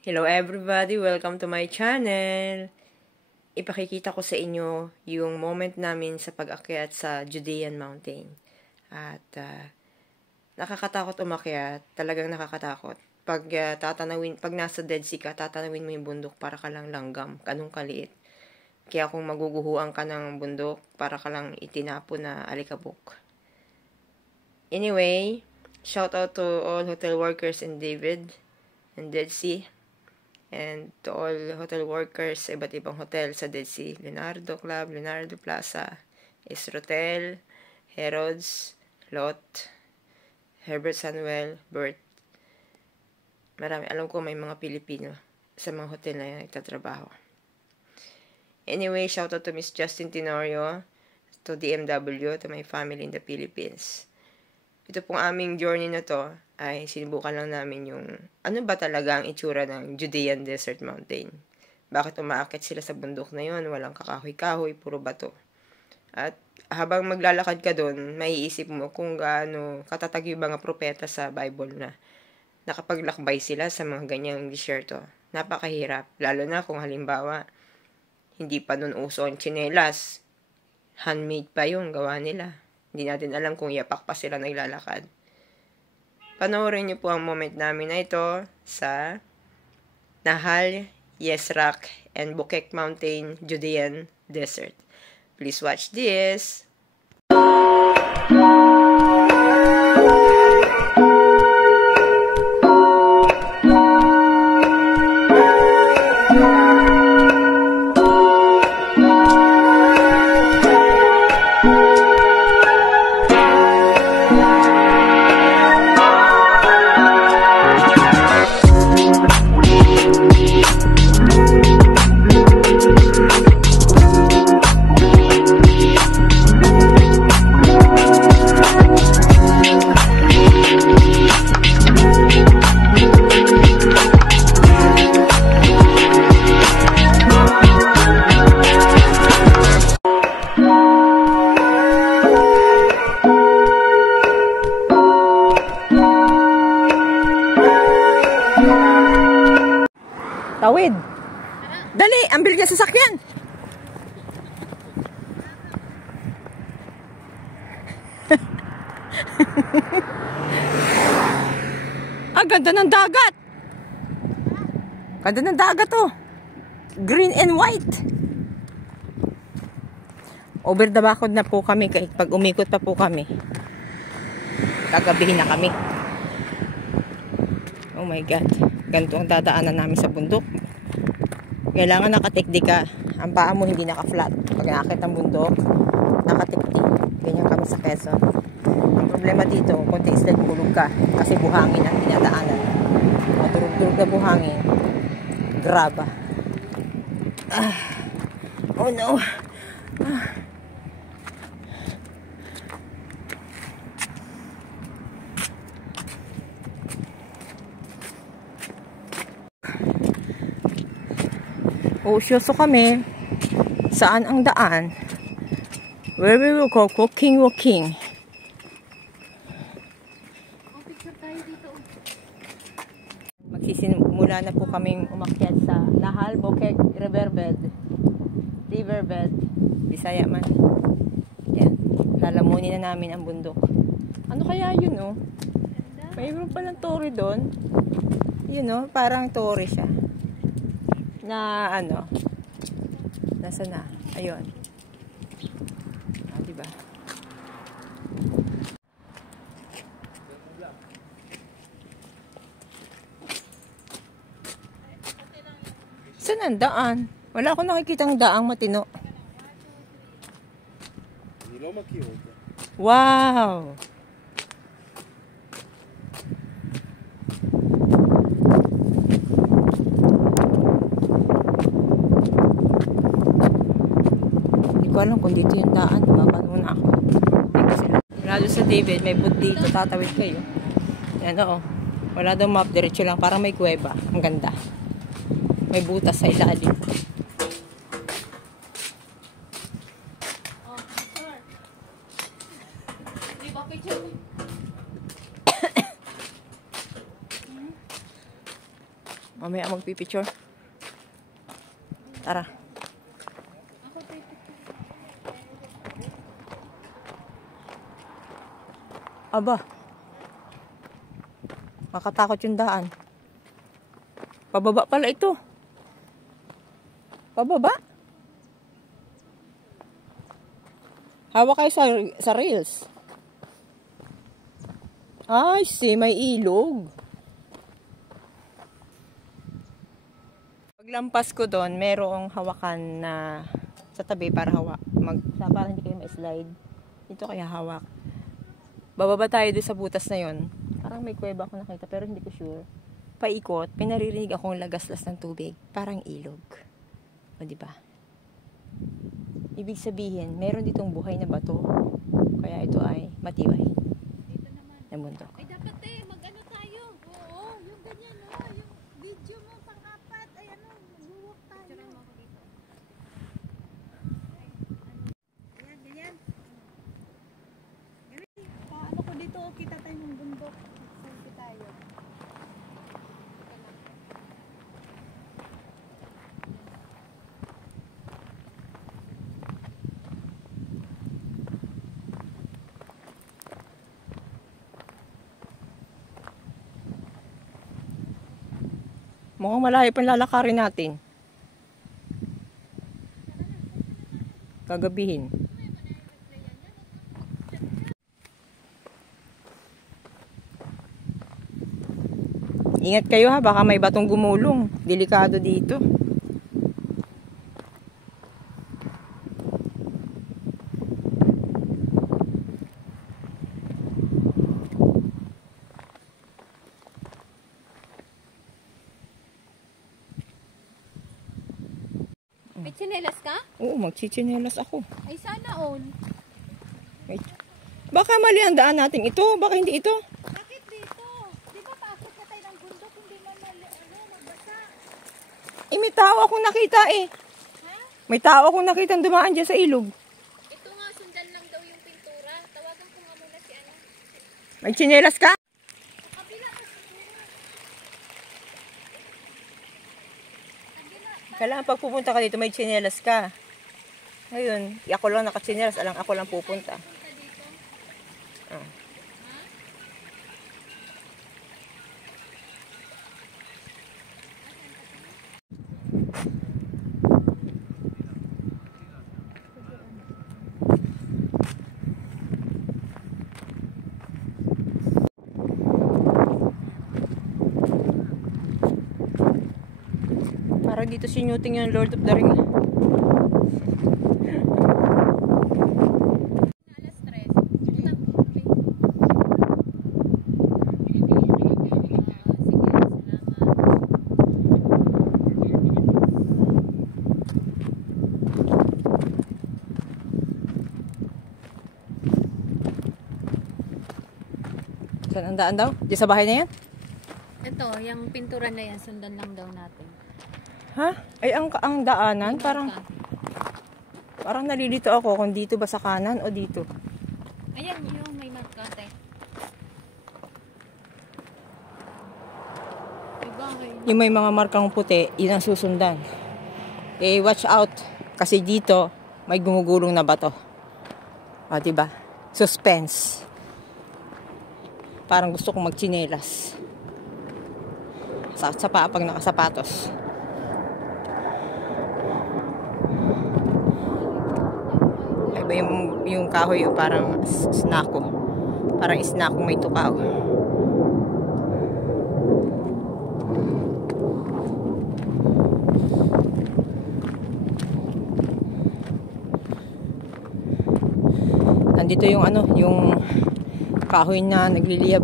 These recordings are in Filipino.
Hello everybody! Welcome to my channel! Ipakikita ko sa inyo yung moment namin sa pag-akyat sa Judean Mountain. At nakakatakot umakyat, talagang nakakatakot. Pag nasa Dead Sea ka, tatanawin mo yung bundok para ka lang langgam, kanong kaliit. Kaya kung maguguhuan ka ng bundok, para ka lang itinapo na alikabok. Anyway, shout out to all hotel workers in David and Dead Sea. And to all hotel workers sa iba't ibang hotel sa Dead Sea, Leonardo Club, Leonardo Plaza, Isrotel, Herods, Lot, Herbert Samuel, Bert. Marami, alam ko may mga Pilipino sa mga hotel na yan nagtatrabaho. Anyway, shout out to Miss Justin Tenorio, to DMW, to my family in the Philippines. Ito pong aming journey na to ay sinubukan lang namin yung ano ba talaga ang itsura ng Judean Desert Mountain. Bakit umaakit sila sa bundok na yon, walang kakahoy-kahoy, puro bato. At habang maglalakad ka doon, maiisip mo kung gaano katatag yung mga propeta sa Bible na nakapaglakbay sila sa mga ganyang disyerto. Napakahirap, lalo na kung halimbawa hindi pa nun uso ang tsinelas. Handmade pa yung gawa nila. Hindi natin alam kung yapak pa sila naglalakad. Panoorin niyo po ang moment namin na ito sa Nahal, Yesraq, and Bukek Mountain, Judean Desert. Please watch this! Tawid! Dali! Ambil niya sasakyan! Ang ganda ng dagat! Ganda ng dagat oh! Green and white! Over the bakod na po kami kahit pag umikot pa po kami. Kagabihin na kami. Oh my God! Ganito ang dadaanan namin sa bundok. Kailangan nakatikdik ka. Ang paa mo hindi naka-flat. Pag nakakit ang bundok, nakatikdik. Ganyan kami sa Quezon. Ang problema dito, konti isla bulog ka. Kasi buhangin ang dinadaanan. Maturog-turog na buhangin. Graba. Oh no. Usyoso kami. Saan ang daan? Where we will go walking. Magsisimula na po kaming umakyat sa Nahal, Bukek, Riverbed. Bisaya man. Yan. Lalamunin na namin ang bundok. Ano kaya yun oh? Mayroon palang tore doon. Yun oh, parang tore siya. Na ano, nasa na, ayun, diba? Saan ang daan? Wala akong nakikitang daang matino. Wow! Alam kung dito yung daan, mapano na ako. Dito sila. Lalo sa David, may boot dito, tatawid kayo. Yan oo. Wala daw map, diretso lang, parang may kuweba. Ang ganda. May butas sa ilalim. Mamaya magpipicture. Tara. Aba. Makatakot yung daan. Pababa pala ito. Pababa? Hawak kayo sa rails. Ay, may ilog. Paglampas ko doon, merong hawakan na sa tabi para para hindi kayo ma-slide. Dito kaya hawak. Bababa tayo doon sa butas na yon. Parang may kuweba ako nakita pero hindi ko sure. Paikot, pinaririnig akong lagaslas ng tubig. Parang ilog. O, diba? Ibig sabihin, meron ditong buhay na bato. Kaya ito ay matibay. Dito naman. Ng bundok. Ay, dapat mag-ano tayo. Oo, yung ganyan, yung video mo pang-apat. Ay, mag-walk tayo. Ayan, ganyan. Paano ko dito, kita tayo ng bundok. Selfie tayo. Mukhang malayo pang lalakarin natin. Gagabihin. Ingat kayo ha, baka may batong gumulong. Delikado dito. May tsinelas ka? Oo, magchichinelas ako. Ay, sana all. Wait. Baka mali ang daan natin ito, baka hindi ito. Bakit dito? Di ba paakot ka tayo ng bundok, hindi man magbasa? May tao akong nakita eh. Ha? May tao akong nakita dumaan dyan sa ilog. Ito nga, sundan lang daw yung pintura. Tawagan ko nga muna si ano. May chinelas ka? Sa kabila ka siguro. Kailangan pag pupunta ka dito, may chinelas ka. Ngayon, ako lang nakachinelas, ako lang pupunta. Punta dito. Oh. Para dito sinuting yung Lord of the Ring. Alas 3. Sige, salamat. Saan ang daan daw? Diyan sa bahay na yan? Ito, yung pintura na yan, sundan lang daw natin. Ha? Ay, ang daanan, parang nalilito ako kung dito ba sa kanan o dito. Ayan, yung may markate. Yung may mga markang puti, yun ang susundan. Eh, watch out. Kasi dito, may gumugulong na bato. O, diba? Suspense. Parang gusto kong magchinelas. Sakit sa paa pag nakasapatos. Iba yung kahoy, parang snako. Parang snako may tukaw. Nandito yung yung kahoy na nagliliyab.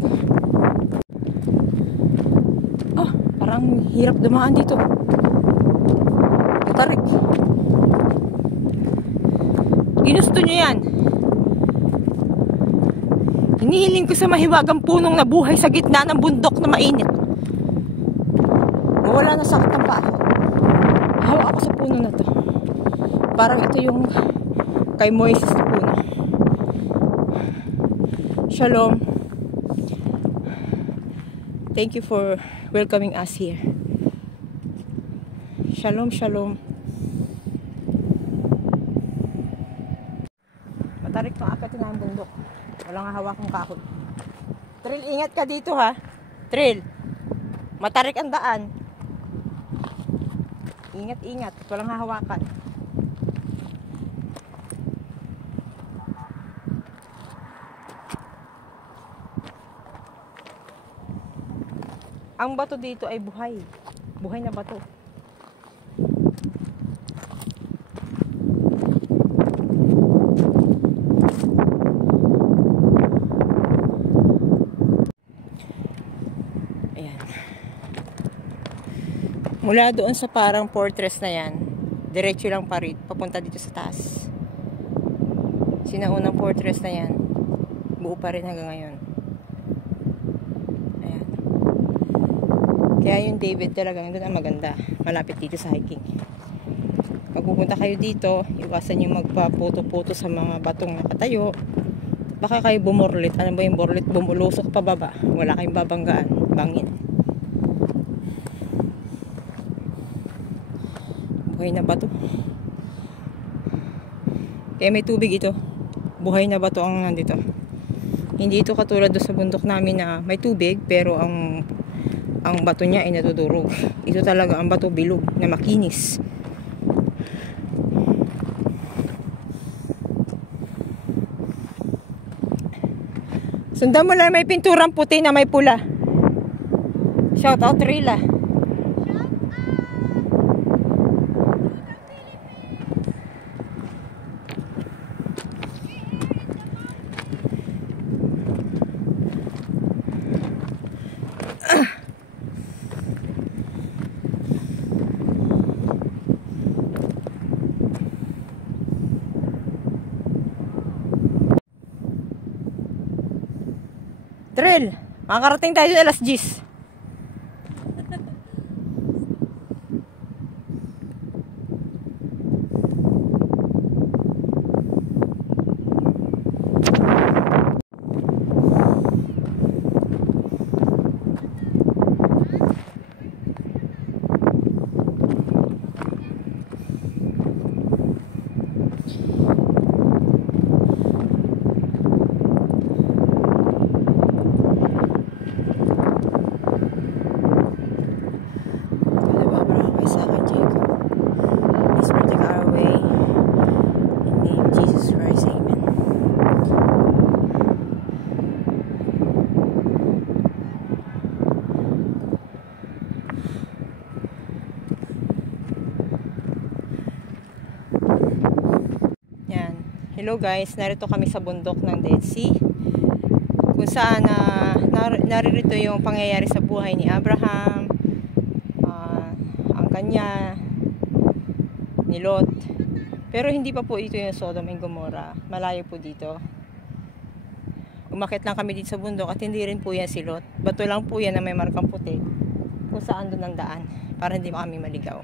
Oh, parang hirap dumaan dito. Tarik. Ginusto nyo yan. Hinihiling ko sa mahiwagang punong nabuhay sa gitna ng bundok na mainit. Mawala na sakit ng paa. Hawa ako sa puno na to. Parang ito yung kay Moises na puno. Shalom. Thank you for welcoming us here. Shalom, shalom. Matarik to apat na ang bundok. Walang hawak ng kahoy. Trail, ingat ka dito ha. Trail. Matarik ang daan. Ingat, ingat. Walang hahawakan. Ang bato dito ay buhay. Buhay na bato. Ayan. Mula doon sa parang fortress na yan, diretso lang papunta dito sa taas. Sinaunang fortress na yan, buo pa rin hanggang ngayon. Kaya yung David talagang doon ang maganda. Malapit dito sa hiking. Pag pupunta kayo dito, iwasan yung magpa-puto-puto sa mga batong nakatayo. Baka kayo bumurlit. Ano ba yung burlit? Bumulusok pababa. Wala kayong babanggaan. Bangin. Buhay na bato. Kaya may tubig ito. Buhay na bato ang nandito. Hindi ito katulad doon sa bundok namin na may tubig, pero ang bato niya ay natudurog. Ito talaga ang bato bilog na makinis. Sundan mo lang, may pinturang puti na may pula. Shout out Rila. Trail, makakarating tayo alas 10. Hello guys, narito kami sa bundok ng Dead Sea, kung saan naririto yung pangyayari sa buhay ni Abraham, ang kanya, ni Lot. Pero hindi pa po ito yung Sodom and Gomorrah, malayo po dito. Umakit lang kami dito sa bundok at hindi rin po yan si Lot. Bato lang po yan na may markang puti kung saan doon ang daan, para hindi kami maligaw.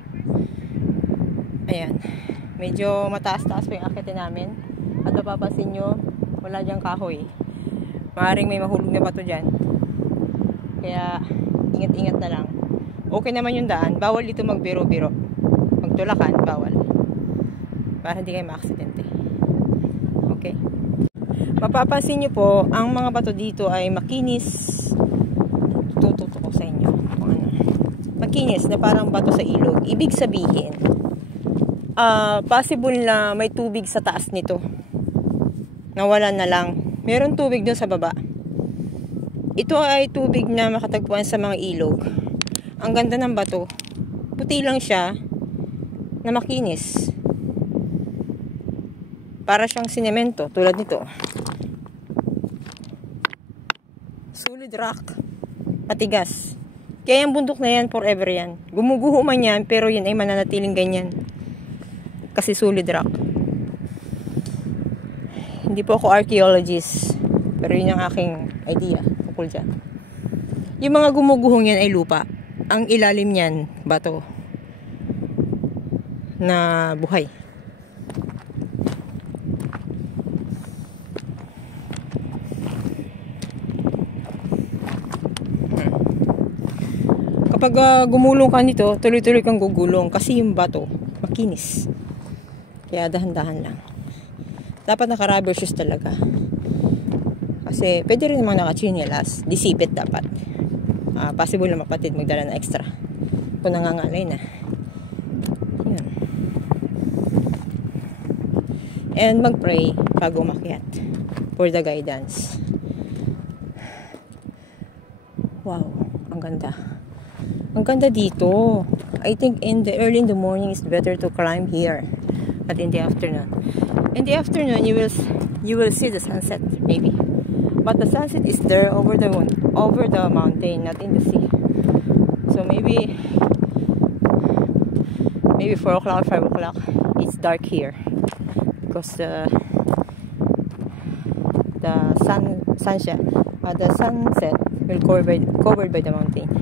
Ayan, medyo mataas-taas po yung akitin namin. At mapapansin nyo, wala dyang kahoy. Maaaring may mahulog na bato dyan. Kaya, ingat-ingat na lang. Okay naman yung daan. Bawal dito magbiro-biro. Magtulakan, bawal. Para hindi kayo maaksidente. Okay? Mapapansin nyo po, ang mga bato dito ay makinis. Tututo ko sa inyo. Makinis na parang bato sa ilog. Ibig sabihin, possible na may tubig sa taas nito. Nawala na lang. Meron tubig doon sa baba. Ito ay tubig na makatagpuan sa mga ilog. Ang ganda ng bato. Puti lang siya na makinis. Para siyang sinemento tulad nito. Solid rock. Matigas. Kaya yung bundok na yan forever yan. Gumuguho man yan, pero yan ay mananatiling ganyan. Kasi solid rock. Hindi po ako archaeologist, pero yun ang aking idea tungkol dyan. Yung mga gumuguhong yan ay lupa. Ang ilalim yan, bato na buhay. Kapag gumulong ka nito, tuloy-tuloy kang gugulong kasi yung bato makinis. Kaya dahan-dahan lang. Dapat naka-rubber shoes talaga. Kasi pwede rin naman naka-chinelas. Disipit dapat. Possible na mapatid magdala ng extra. Kung nangangalay na. Yun. And mag-pray bago umakyat. For the guidance. Wow, ang ganda. Ang ganda dito. I think early in the morning it's better to climb here. But in the afternoon. In the afternoon you will see the sunset maybe. But the sunset is there over the mountain, not in the sea. So maybe 4 o'clock, 5 o'clock, it's dark here because the sunset will covered by the mountain.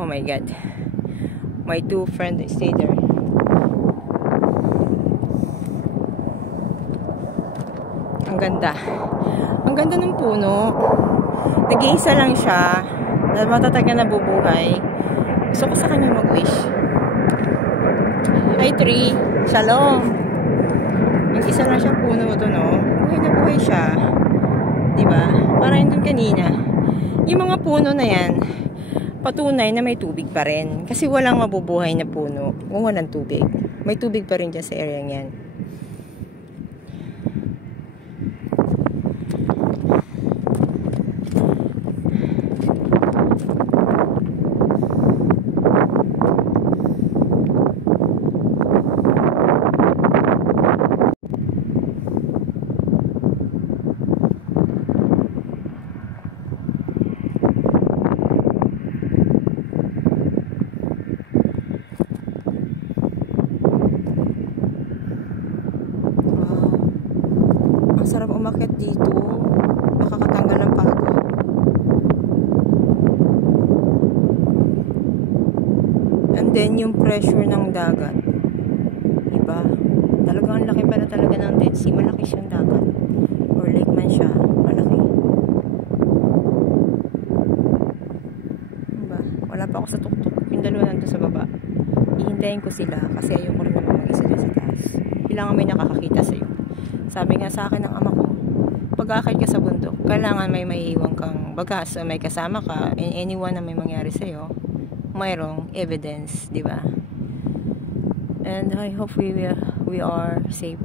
Oh my God, my 2 friends stay there. Ang ganda ng puno. Nag-iisa lang siya. Matatag na nabubuhay. Gusto ko sa kanya mag-wish. Hi tree, shalom. Nag-isa lang siya puno to, no? Buhay na buhay siya. Diba? Parang dun kanina. Yung mga puno na yan, patunay na may tubig pa rin. Kasi walang mabubuhay na puno kung walang tubig. May tubig pa rin dyan sa area yan. Sarap umakyat dito. Nakakatanggal ng pagod. And then yung pressure ng dagat. Iba. Talagang laki pala talaga ng Dead Sea. Malaki siyang dagat. Or lake man siya. Malaki. Diba? Wala pa ako sa tuktok. Yung dalawa nandun sa baba. Hihintayin ko sila kasi ayoko rin naman mag-isa dyan sa taas. Kailangan may nakakakita sa'yo. Sabi nga sa akin ng ama ko, pag-aakit ka sa bundok, kailangan may maiiwan kang bagas o may kasama ka, and anyone na may mangyari sa'yo, mayroong evidence, di ba? And I hope we are safe.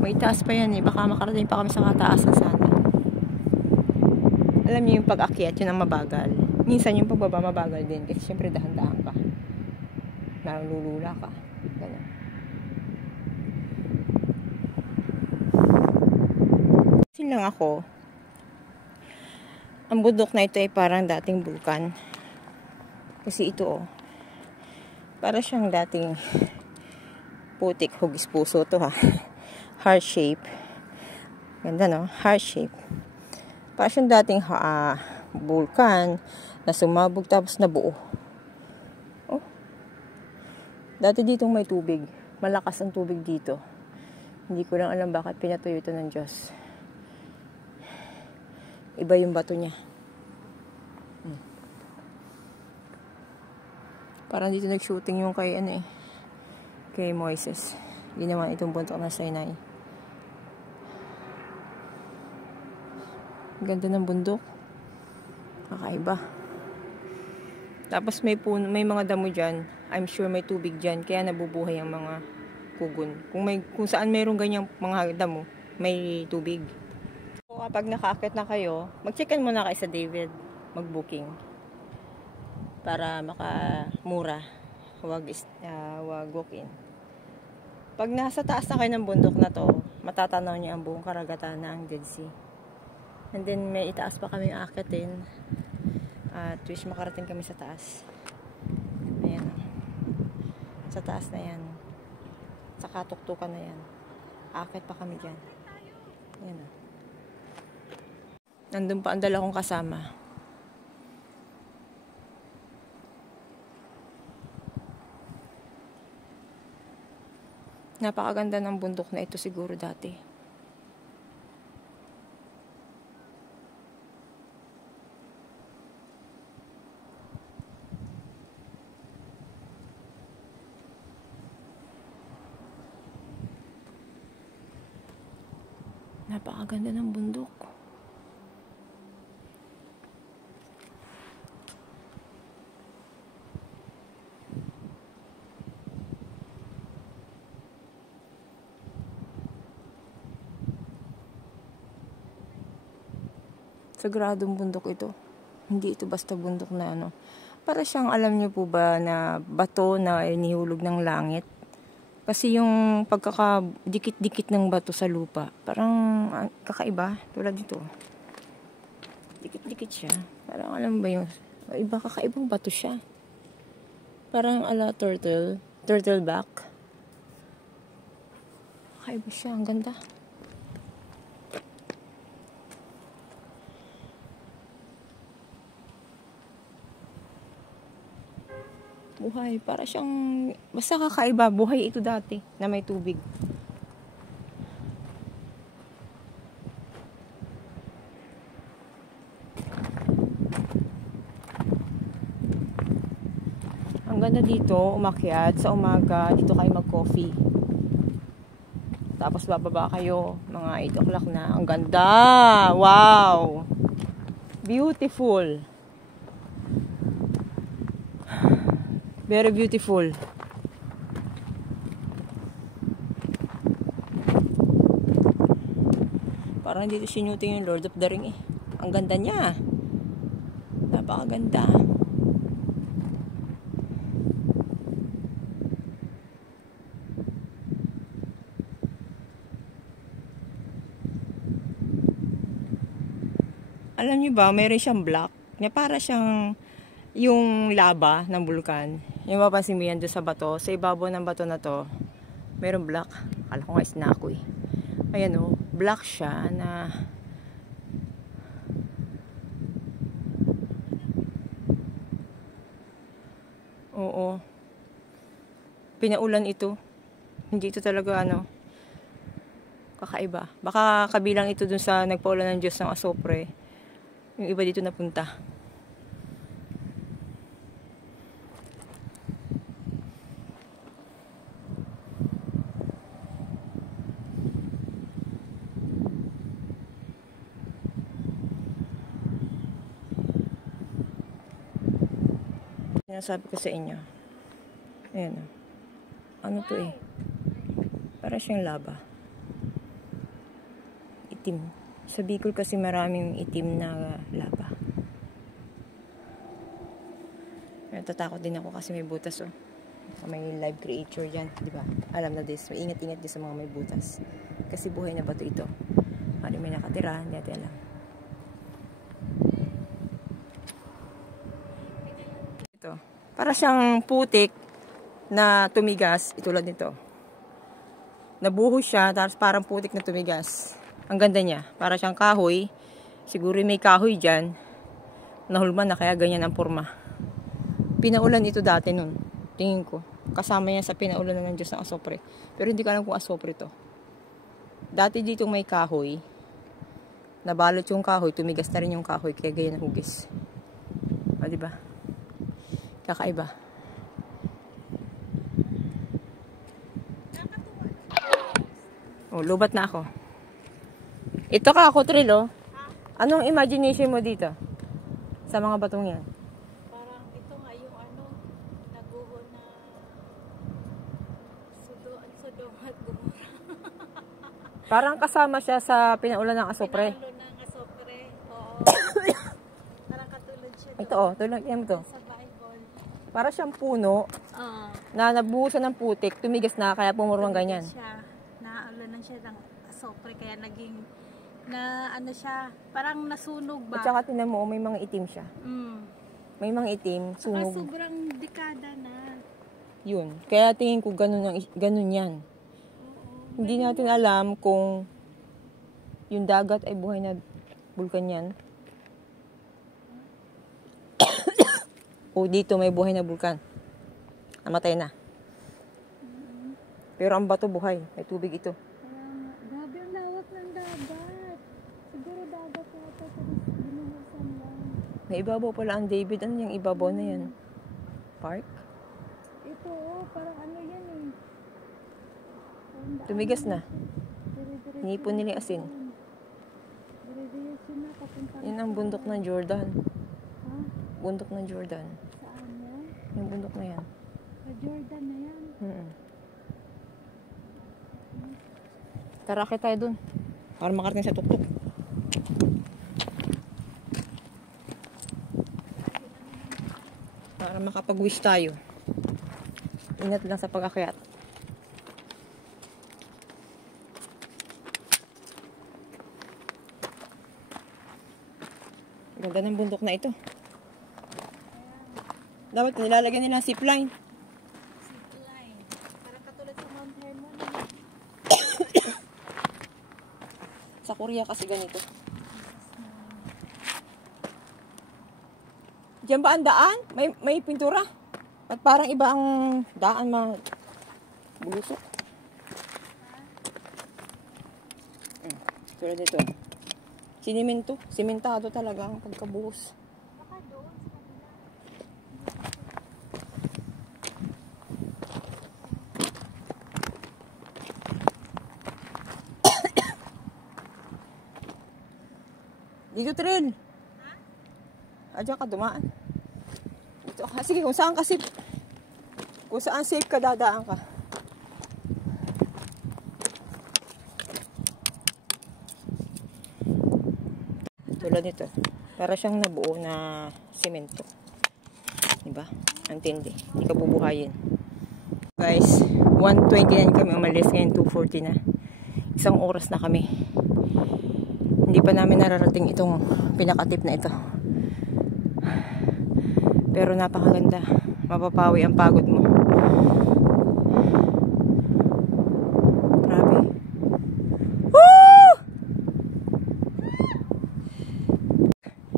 May taas pa yan eh, baka makarating pa kami sa kataasan sana. Alam niyo yung pag-akyat, yun ang mabagal. Minsan yung pagbaba mabagal din, kasi syempre dahan-dahan ka. Nalulula ka. Ganun. Lang ako, ang bundok na ito ay parang dating bulkan kasi ito para siyang dating putik hugis puso to ha. Heart shape, ganda no, heart shape, para siyang dating bulkan na sumabog tapos nabuo. Dati ditong may tubig, malakas ang tubig dito, hindi ko lang alam bakit pinatuyo ito ng Diyos. Iba yung bato niya. Parang dito nag-shooting yung kay kay Moises. Ginawa itong bundok na Sinai. Ganda ng bundok. Kakaiba. Tapos may mga damo dyan. I'm sure may tubig dyan. Kaya nabubuhay ang mga kugon. Kung saan mayroong ganyang mga damo, may tubig. Kapag nakakit na kayo, mag-checkan muna kayo sa David, mag-booking para makamura, wag walk-in. Pag nasa taas na kayo ng bundok na to, matatanaw niyo ang buong karagatan ng Dead Sea. And then may itaas pa kami aakitin at wish makarating kami sa taas. Ayan, sa taas na yan, sa katuktukan na yan, aakit pa kami dyan. Ayan o. Nandun pa ang dala kong kasama. Napakaganda ng bundok na ito siguro dati. Napakaganda ng bundok. Sagradong bundok ito. Hindi ito basta bundok na ano. Para siyang, alam niyo po ba, na bato na inihulog ng langit. Kasi yung pagkakadikit-dikit ng bato sa lupa, parang kakaiba. Tulad dito. Dikit-dikit siya. Parang alam ba yung iba, kakaibang bato siya. Parang ala turtle back. Kakaiba siya. Ang ganda. Buhay. Para siyang, basta kakaiba. Buhay ito dati na may tubig. Ang ganda dito, umakyat sa umaga. Dito kayo mag-coffee. Tapos bababa kayo. Mga 8 o'clock na. Ang ganda! Wow! Beautiful! Very beautiful. Parang dito sinuting yung Lord of the Ring eh. Ang ganda niya. Napakaganda. Alam niyo ba, mayroon siyang black. Na para siyang yung lava ng bulkan. Yung mapapansin mo yan doon sa bato. Sa ibabaw ng bato na to, mayroong black. Akala ko nga is na ako eh. Ayan o, black siya na oo. Pinaulan ito. Hindi ito talaga ano, kakaiba. Baka kabilang ito dun sa nagpaulan ng Diyos ng asopre. Yung iba dito napunta. Sinasabi ko sa inyo. Ayan. Ano to eh? Para siyang lava. Itim. Sa Bicol kasi maraming itim na lava. Natatakot din ako kasi may butas oh. May live creature dyan, di ba? Alam na this. May ingat-ingat din sa mga may butas. Kasi buhay na bato ito. Ano may nakatira, hindi natin alam. Ito. Para siyang putik na tumigas, itulad nito. Nabuhos siya, tapos parang putik na tumigas. Ang ganda niya. Para siyang kahoy. Siguro may kahoy dyan. Nahulman na kaya ganyan ang forma. Pinaulan ito dati nun. Tingin ko. Kasama niya sa pinaulan ng Diyos ng asopre. Pero hindi ko alam kung asopre to. Dati dito may kahoy. Nabalot yung kahoy. Tumigas na rin yung kahoy. Kaya ganyan ang hugis. O, diba? Kakaiba. Oh, lubat na ako. Ito ka ako, Trill, oh. Anong imagination mo dito? Sa mga batong yan? Parang ito nga yung ano, naguho na Sodom at Gomorrah. Parang kasama siya sa pinaulan ng asopre. Pinaulan ng asopre, oo. Parang katulad siya doon. Ito, oh. Tulad yan to. Sa Bible. Para siyang puno na nabuhusan ng putik, tumigas na, kaya pumurwang ganyan. Siya, naulanan siya ng asopre, kaya naging, na ano siya, parang nasunog ba? At saka tinan mo, may mga itim siya. May mga itim, sunog. Saka sobrang dekada na. Yun. Kaya tingin ko ganun yan. Oo. Hindi natin alam kung yung dagat ay buhay na bulkan yan. O dito may buhay na bulkan. Namatay na. Pero ang bato buhay. May tubig ito. Grabe ang lawak ng dagat. Siguro dagat yata sa binuhusan lang. May ibabaw pala ang David. Ano yung ibabaw na yan? Park? Ito, parang ano yan eh. Tumigas na. Hinipon nila yung asin. na, papunta Yun na ang sa- bundok ng Jordan. Ha? Bundok ng Jordan. Saan yan? Yung bundok na yan. Sa Jordan na yan. Tara, akit tayo dun. Para makarating sa tuktok. Para makapag-wish tayo. Ingat lang sa pag-akyat. Ganda ng bundok na ito. Dapat nilalagyan nila zipline. Zipline. Parang katulad sa Mount Hermon. Sa Korea kasi ganito. Diyan ba ang daan? May pintura? At parang iba ang daan bulusok. Tulad dito. Simentado talaga ang pagkabuhos. Baka doon sa kanila. Dito, Trin. Diyan ka dumaan. Dito ka. Sige, kung saan safe ka, dadaan ka. Tulad nito. Para siyang nabuo na semento. Diba? Ang tindi. Hindi ka bubuhayin. Guys, 1:29 kami umalis. Ngayon 2:40 na. Isang oras na kami. Hindi pa namin nararating itong pinakatip na ito. Pero napakaganda. Mapapawi ang pagod mo. Grabe. Woo!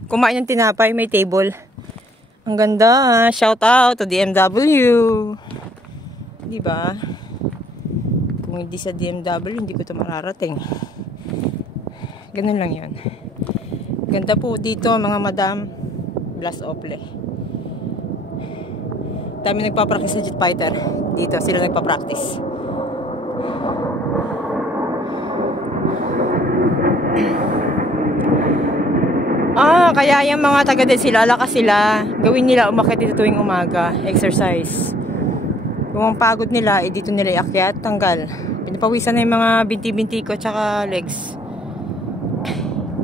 Kumain ng tinapay, may table. Ang ganda. Shout out to DMW. Diba? Kung hindi sa DMW, hindi ko ito mararating. Ganun lang yun. Ganda po dito mga madam. Blast Ople. Dami nagpa-practice sa jet fighter. Dito sila nagpa-practice. Kaya yung mga taga din sila, lakas sila. Gawin nila umakyat dito tuwing umaga. Exercise. Kung ang pagod nila, dito nila iakyat, tanggal. Pinapawisan na yung mga binti-binti ko tsaka legs.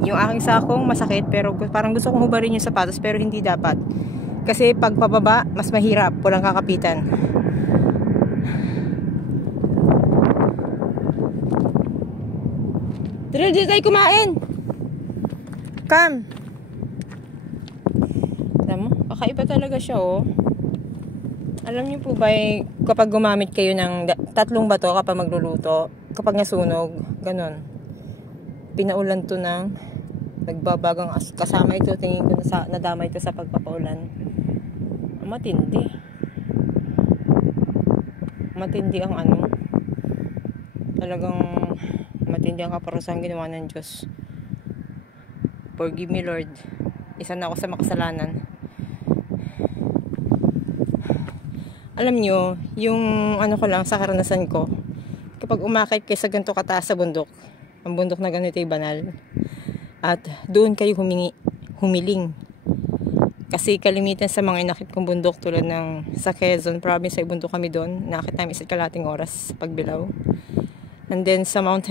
Yung aking sakong masakit, pero parang gusto kong hubarin yung sapatos, pero hindi dapat. Kasi pag pababa, mas mahirap. Walang kakapitan. Tara, dito tayo kumain. Come. Alam mo, kakaiba talaga siya, oh. Alam niyo po ba, kapag gumamit kayo ng 3 bato kapag magluluto, kapag nasunog, ganun. Pinaulan to ng nagbabagang kasama ito, tingin ko na nadama ito sa pagpapaulan. Matindi. Matindi ang talagang matindi ang kaparusang ginawa ng Diyos. Forgive me, Lord. Isa na ako sa makasalanan. Alam nyo, yung ko lang sa karanasan ko, kapag umakit kayo sa ganito kataas sa bundok, ang bundok na ganito ay banal, at doon kayo humiling. Kasi kalimitan sa mga inakit kong bundok tulad ng sa Quezon Province ay bundok kami doon. Nakit namin 1 kalahating oras pagbilaw. And then sa Mount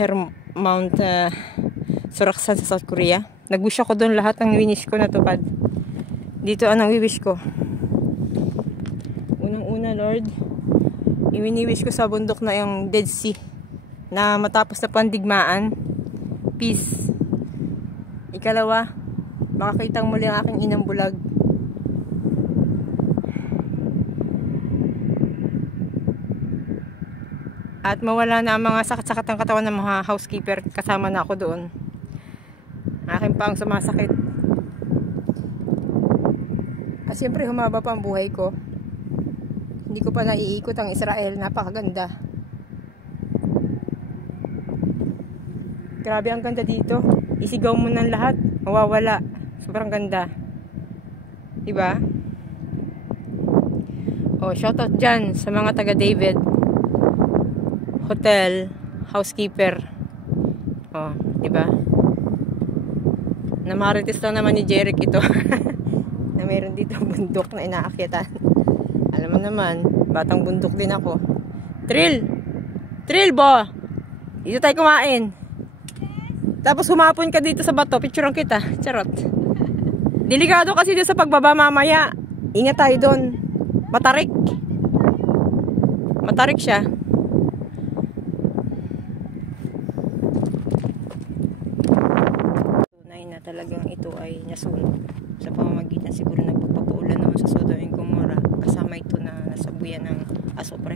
Soraksan sa South Korea. Nag-wish ako doon, lahat ng winish ko natupad. Dito anong i-wish ko? Unang-una, Lord, i-wish ko sa bundok na yung Dead Sea na matapos na pandigmaan, peace. Ikalawa, makakitang muli ang aking inang bulag. At mawala na ang mga sakit-sakit ng katawan ng mga housekeeper. Kasama na ako doon. Aking pang sumasakit. At siyempre humaba pa ang buhay ko. Hindi ko pa naiikot ang Israel. Napakaganda. Grabe ang ganda dito. Isigaw mo ng lahat. Mawawala. Sobrang ganda. Diba? Oh, shoutout dyan sa mga taga David Hotel, housekeeper. Oh, diba? Namarites lang naman ni Jeric ito. Na meron dito bundok na inaakyatan. Alam mo naman, batang bundok din ako. Trill! Trill, bo! Dito tayo kumain. Tapos humapon ka dito sa bato, picturean kita. Charot. Delikado kasi dito sa pagbaba mamaya. Ingat tayo doon. Matarik. Matarik siya. Tunay na talagang ito ay nasunog. Sa pamamagitan siguro nagpapaulan naman sa Sodom and Gomorrah. Kasama ito na nasabuyan ng asopre.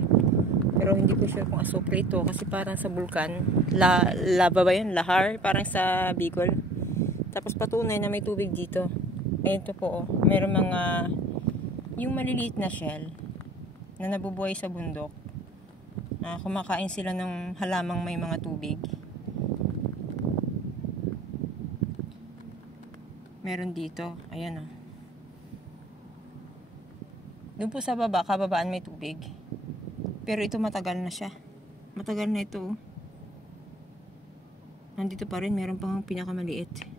Pero hindi ko sure kung asopre ito kasi parang sa bulkan. Lava ba yun? Lahar? Parang sa Bicol. Tapos patunay na may tubig dito. Ayun ito po, oh. Meron mga yung maliliit na shell na nabubuhay sa bundok. Kumakain sila ng halamang may mga tubig. Meron dito. Ayan, oh. Doon po sa baba, kababaan may tubig. Pero ito matagal na siya. Matagal na ito, oh. Nandito pa rin, meron pang pinakamaliit.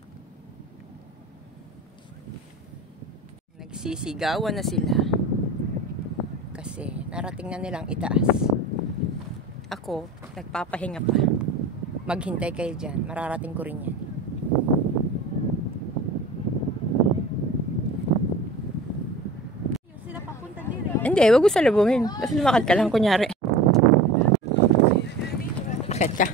Nagsisigawan na sila. Kasi narating na nilang itaas. Ako, nagpapahinga pa. Maghintay kayo dyan. Mararating ko rin yan. Hindi, wag mo salabuhin. Basta lumakad ka lang, kunyari. Akit ka.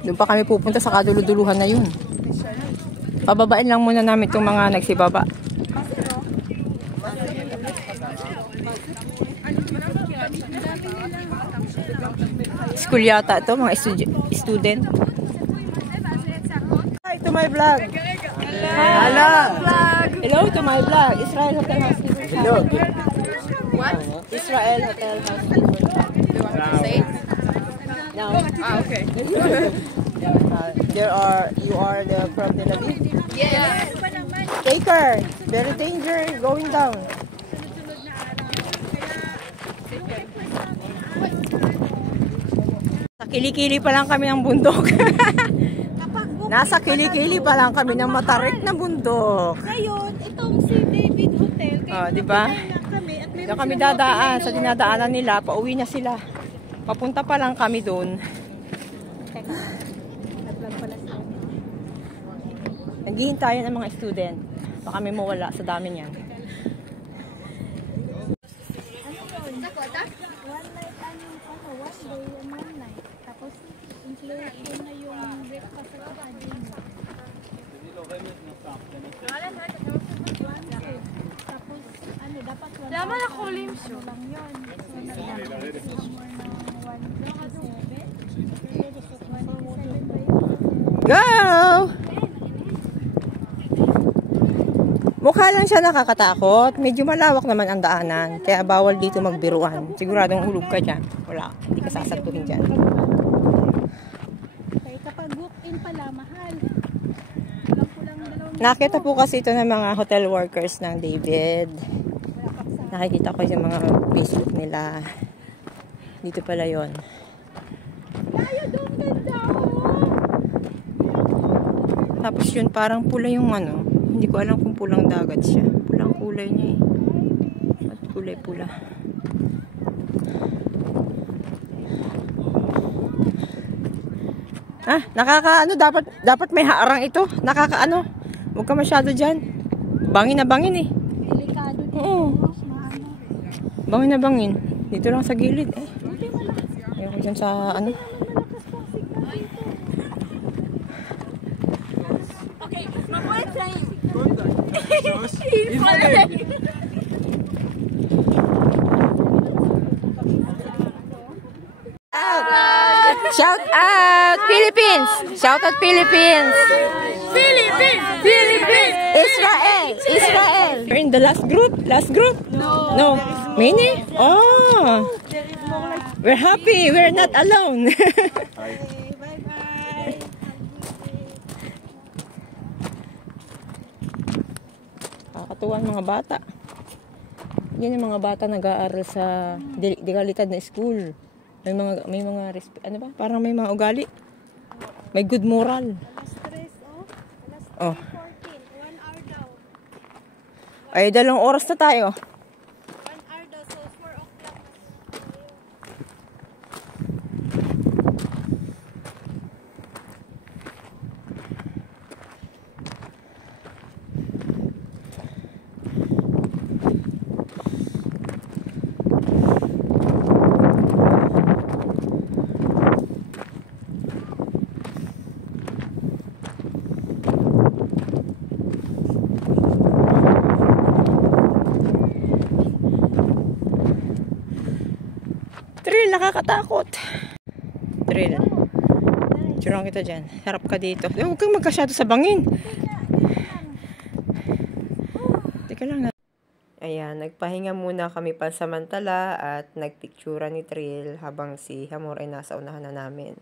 Doon pa kami pupunta sa kaduluduluhan na yun. Pababain lang muna namin itong mga nagsibaba. School yata ito, mga student. Hi to my vlog. Hello. Hello to my vlog. Israel Hotel Housekeeper. Hello. What? Israel Hotel Housekeeper. Do you want to say? No. Okay. You are from Tel Aviv? Yes. Take her. Very dangerous going down. Sa kilikili pa lang kami ng bundok. Nasa kilikili pa lang kami ng matarik na bundok. Ngayon, itong si David Hotel, Di ba? Diyan kami dadaan sa dinadaanan nila, pauwi na sila. Papunta pa lang kami doon. Naghihintayan ang mga student. Baka may mawala sa dami niyan. one day and one night. Tapos, include ko na yung breakfast at saka dinner. Tapos, dapat wala. Laman ako limso. Lang yun. So, nag-dapat more ng 1.7. Go! Mukha lang siya nakakatakot. Medyo malawak naman ang daanan. Kaya bawal dito magbiruan. Siguradong hulog ka dyan. Wala. Hindi ka sasantuhin dyan. Okay, kapag book-in pala, mahal. Nakita po kasi ito ng mga hotel workers ng David. Nakikita ko yung mga Facebook nila. Dito pala yon. Tayo doon ganda. Tapos yun parang pula yung ano. Hindi ko alam kung pulang dagat siya. Pulang kulay niya eh. At kulay pula. Nakakaano, dapat may harang ito. Nakakaano. Huwag ka masyado dyan. Bangin na bangin eh. Delikado dito. Oo. Bangin na bangin. Dito lang sa gilid eh. Ayoko dyan sa ano. Okay, mabuhay tayo. Shout out Philippines! Shout out Philippines! Philippines! Philippines! Israel! Israel! You're in the last group? Last group? No. Many? Oh! We're happy! We're not alone! Bye-bye! Kakatuwa mga bata. Yan yung mga bata nag-aaral sa dekalidad na school. ano ba? Parang may mga ugali. May good moral. Alas 3, oh. Alas 3:14. Oh. 1 hour daw. Ay, 2 oras na tayo. 1 hour daw. So, 4 o'clock na tayo. Trill, nakakatakot. Trill. Turang kita dyan. Harap ka dito. Huwag kang magkasyado sa bangin. Teka lang. Ayan, nagpahinga muna kami pansamantala at nagpictura ni Trill habang si Hamor ay nasa unahan na namin.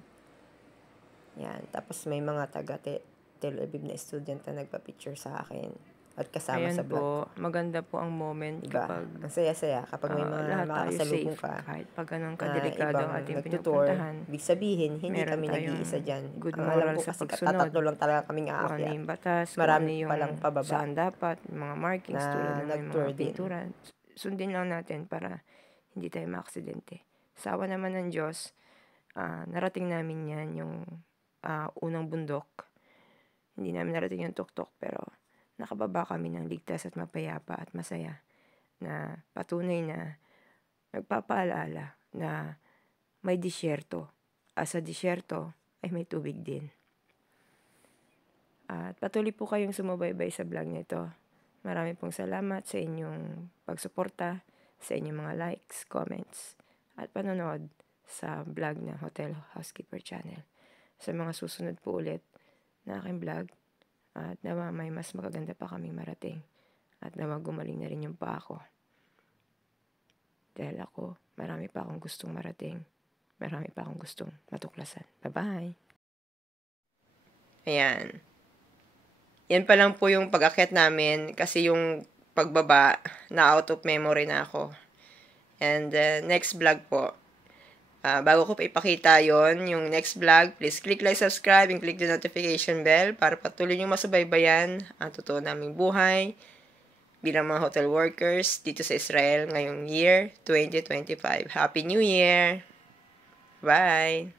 Yan, tapos may mga taga-Tel Aviv na estudyante na nagpa-picture sa akin. At kasama Ayan sa vlog. po, maganda po ang moment Diba? kapag Ang saya-saya kapag may mga lahat tayo makakasalubong safe. ka. Kahit pag ganun Na kadelikado ang ibang ating nagtutour, pinupuntahan. ibig sabihin, hindi Meron kami tayong nag-iisa dyan. good Ang alam moral ko sa kasi pagsunod. tatatlo lang talaga kaming Kung ano aakyat. yung batas, kung Marami ano yung palang pababa saan dapat, yung mga markings na tulad ng may nag-tour mga din. pintura. Sundin lang natin para hindi tayo maaksidente. Sawa naman ng Diyos, narating namin yan yung unang bundok. Hindi namin narating yung tuktok pero nakababa kami ng ligtas at mapayapa at masaya na patunay na nagpapaalala na may disyerto. Sa disyerto ay may tubig din. At patuloy po kayong sumubaybay sa vlog nito. Marami pong salamat sa inyong pagsuporta, sa inyong mga likes, comments, at panonood sa vlog ng Hotel Housekeeper Channel. Sa mga susunod po ulit na aking vlog, at nawa may mas magaganda pa kaming marating. At nawa gumaling na rin yung pa ako. Dahil ako, marami pa akong gustong marating. Marami pa akong gustong matuklasan. Bye-bye! Ayan. Yan pa lang po yung pag-akyat namin kasi yung pagbaba na out of memory na ako. And next vlog po. Bago ko pa ipakita yon yung next vlog, please click like, subscribe, and click the notification bell para patuloy nyo masubaybayan ang totoo naming buhay bilang mga hotel workers dito sa Israel ngayong year 2025. Happy New Year! Bye!